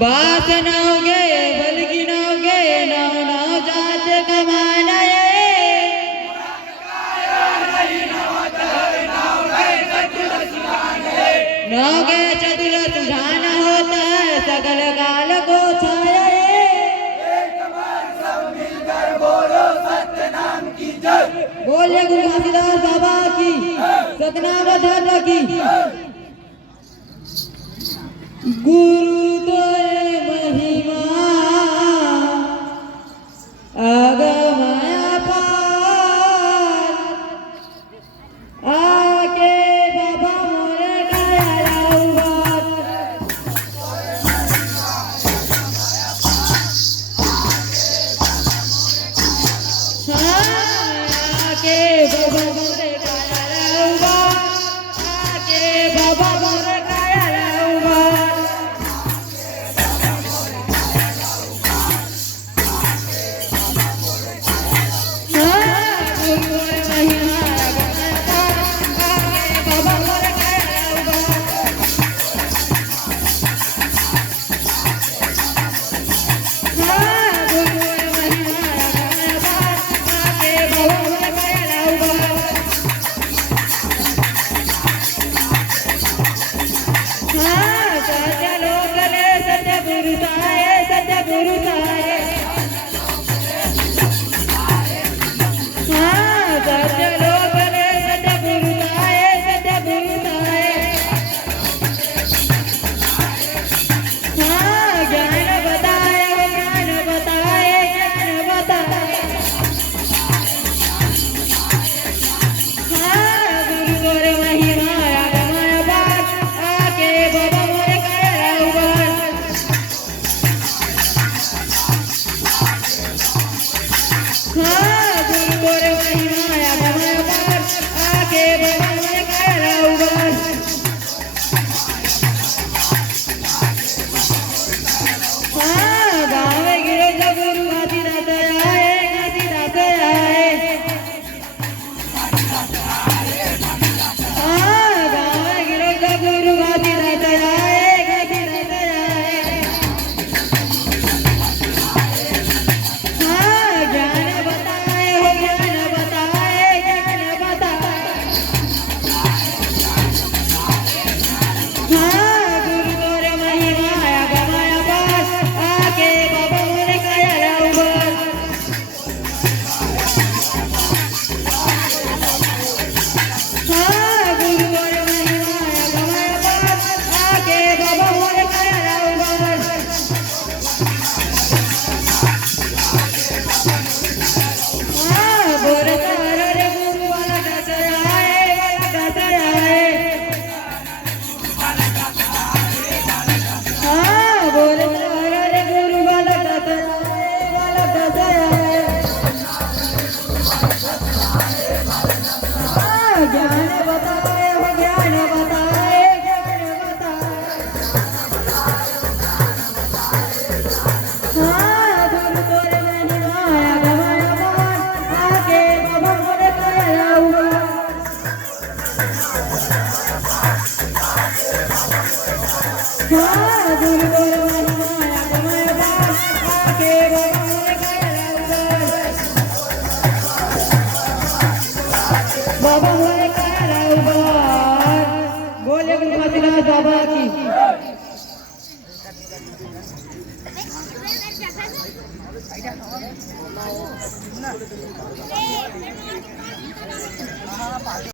बात नावगे बलगी नावगे नाव नाव जात कमाना नावगे चतुर सुजाना होता है सकल काल को छाया बोले गुरु घासीदास बाबा की सतनाम धर्म की गुरु तोरे महिमा अगमय पार आके बाबा मोरे काया आके बाबा मोरे काया आके बाबा मोरे काया बाबा मोरे काया बोले गुरु घासीदास बाबा की